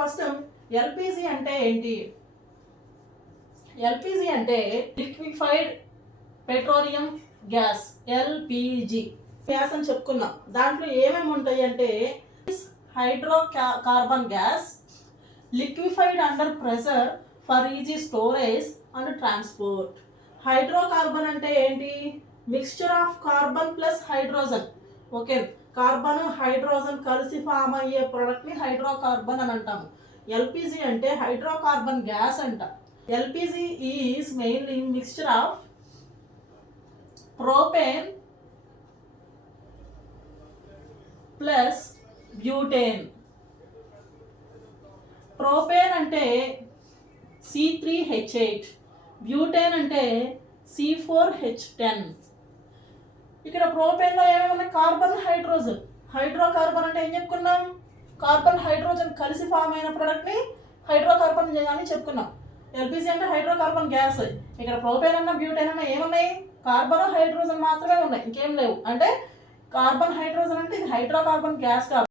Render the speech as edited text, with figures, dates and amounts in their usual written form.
First LPG అంటే ఏంటి? LPG అంటే liquefied petroleum gas, LPG gas అని చెప్పుకున్నాం. దాంట్లో ఏమేమి ఉంటాయి అంటే hydrocarbon gas, liquefied under pressure for easy storage and transport. Hydrocarbon అంటే ఏంటి? Mixture of carbon plus hydrogen. Okay, carbon hydrogen కలిసి ఫామ్ అయ్యే ప్రోడక్ట్ని హైడ్రోకార్బన్ అని అంటాము. ఎల్పిజి అంటే హైడ్రోకార్బన్ గ్యాస్ అంట. LPG is mainly mixture of propane plus butane. Propane అంటే C3H8, బ్యూటేన్ అంటే C4H10. ఇక్కడ ప్రోపేన్లో ఏమేమి? Carbon, hydrogen. హైడ్రోకార్బన్ అంటే ఏం చెప్పుకున్నాం? కార్బన్ హైడ్రోజన్ కలిసి ఫామ్ అయిన ప్రోడక్ట్ని హైడ్రోకార్బన్ అని చెప్పుకున్నాం. ఎల్పిజి అంటే హైడ్రోకార్బన్ గ్యాస్. ఇక్కడ ప్రోపేన్ అన్న బ్యూటేన్ అన్న ఏమున్నాయి? కార్బన్ హైడ్రోజన్ మాత్రమే ఉన్నాయి, ఇంకేం లేవు. అంటే కార్బన్ హైడ్రోజన్ అంటే ఇది హైడ్రోకార్బన్ గ్యాస్.